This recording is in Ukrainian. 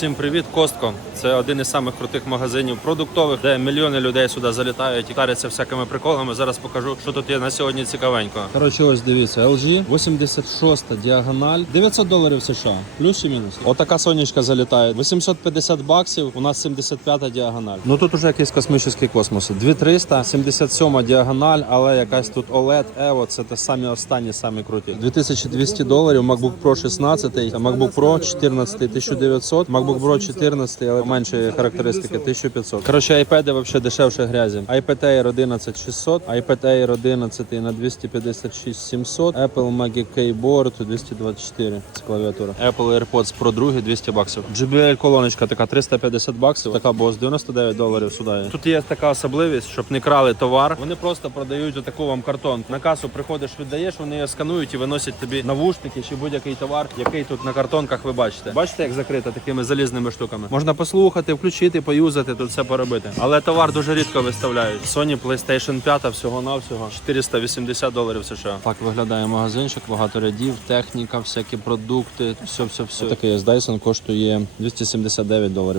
Всім привіт, Костко. Це один із самих крутих магазинів продуктових, де мільйони людей сюди залітають і каряться всякими приколами. Зараз покажу, що тут є на сьогодні цікавенько. Коротше, ось дивіться, LG 86 діагональ, 900 доларів США, плюс і мінус. Отака сонячка залітає. 850 баксів. У нас 75 діагональ. Ну тут уже якийсь космічний космос. 2300, 77 діагональ, але якась тут OLED, Evo, це те самі останні, самі круті. 2200 доларів, MacBook Pro 16, MacBook Pro 14 1900, MacBook Pro 14, але менші характеристики 1500. Коротше, iPad взагалі дешевше грязі. iPad Air 11600, iPad Air 11 на 256 700, Apple Magic Keyboard 224. Це клавіатура. Apple AirPods Pro 2 200 баксів. JBL колоночка така 350 баксів. Така бос 99 доларів сюди. Тут є така особливість, щоб не крали товар. Вони просто продають отаку вам картон. На касу приходиш, віддаєш, вони її сканують і виносять тобі навушники чи будь-який товар, який тут на картонках ви бачите. Бачите, як закрито такими залізними штуками. Можна послухати, включити, поюзати, тут все поробити. Але товар дуже рідко виставляють. Sony PlayStation 5 всього навсього 480 доларів США. Так виглядає магазинчик, багато рядів, техніка, всякі продукти, все, все, все. Такий з Dyson коштує 279 доларів.